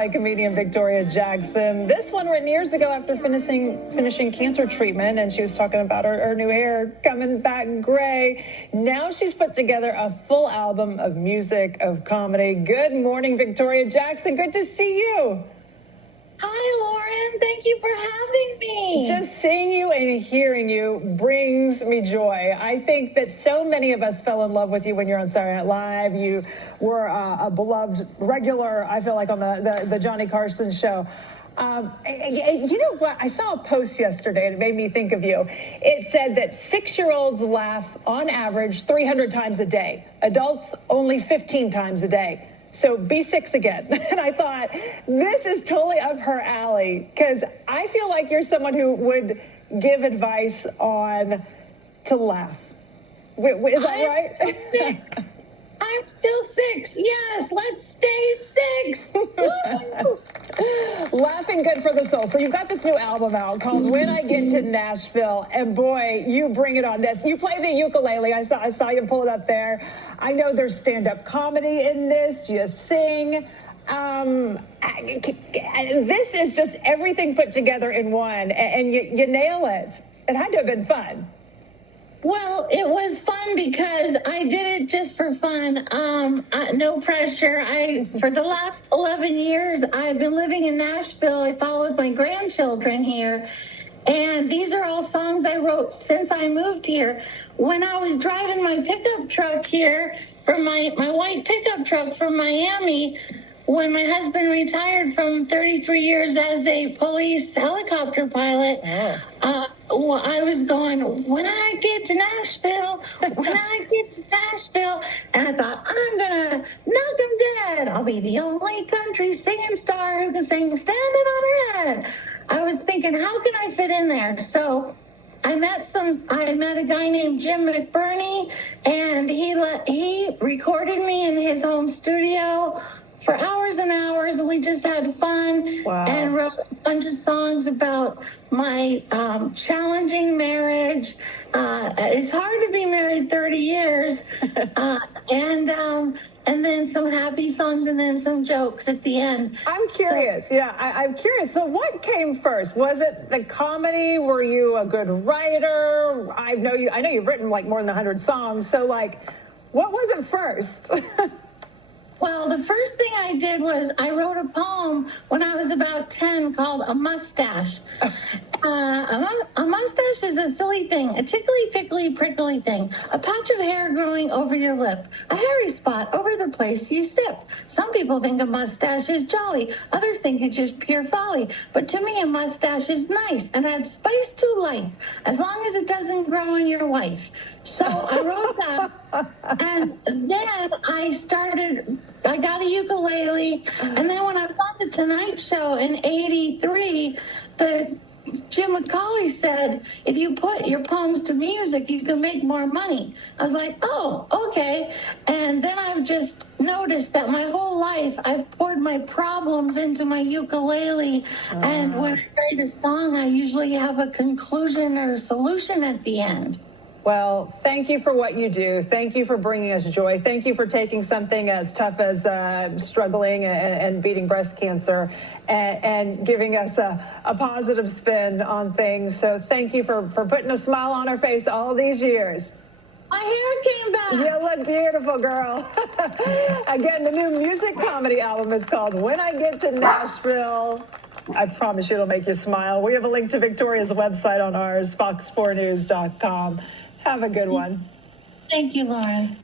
by comedian Victoria Jackson. This one written years ago after finishing cancer treatment, and she was talking about her new hair coming back gray. Now she's put together a full album of music, of comedy. Good morning, Victoria Jackson. Good to see you. Hi, Lauren. Thank you for having me. Just seeing you and hearing you brings me joy. I think that so many of us fell in love with you when you're on Saturday Night Live. You were a beloved regular, I feel like, on the Johnny Carson show. You know what? I saw a post yesterday and it made me think of you. It said that 6-year-olds laugh on average 300 times a day. Adults only 15 times a day. So be 6 again. And I thought, this is totally up her alley, because I feel like you're someone who would give advice on to laugh. Is that right? Still 6. I'm still 6. Yes, let's stay 6. Laughing good for the soul. So you've got this new album out called When I Get to Nashville, and boy, you bring it on. This. You play the ukulele. I saw you pull it up there. I know there's stand-up comedy in this. You sing. This is just everything put together in one, and you nail it. It had to have been fun. Well, it was fun because I did it just for fun. No pressure. For the last 11 years, I've been living in Nashville. I followed my grandchildren here. And these are all songs I wrote since I moved here. When I was driving my pickup truck here, from my white pickup truck from Miami, when my husband retired from 33 years as a police helicopter pilot, well, I was going, when I get to Nashville, and I thought, I'm going to knock them dead. I'll be the only country singing star who can sing standing on her head. I was thinking, how can I fit in there? So I met a guy named Jim McBurney, and he recorded me in his home studio for hours and hours, and we just had fun. Wow. And wrote a bunch of songs about my challenging marriage. It's hard to be married 30 years, and then some happy songs, and then some jokes at the end. I'm curious. I'm curious. So what came first? Was it the comedy? Were you a good writer? I know you've written like more than 100 songs. So like, what was it first? Well, the first thing I did was I wrote a poem when I was about 10 called A Mustache. A mustache is a silly thing, a tickly, fickly, prickly thing, a patch of hair growing over your lip, a hairy spot over the place you sip. Some people think a mustache is jolly, others think it's just pure folly. But to me, a mustache is nice and adds spice to life, as long as it doesn't grow on your wife. So I wrote that, and then I got a ukulele, and then when I was on the Tonight Show in '83, Jim McCauley said, if you put your poems to music, you can make more money. I was like, oh, okay. And then I've just noticed that my whole life I've poured my problems into my ukulele. And when I write a song, I usually have a conclusion or a solution at the end. Well, thank you for what you do. Thank you for bringing us joy. Thank you for taking something as tough as struggling and beating breast cancer and giving us a positive spin on things. So thank you for putting a smile on our face all these years. My hair came back. You look beautiful, girl. Again, the new music comedy album is called When I Get to Nashville. I promise you it'll make you smile. We have a link to Victoria's website on ours, fox4news.com. Have a good one. Thank you, Lauren.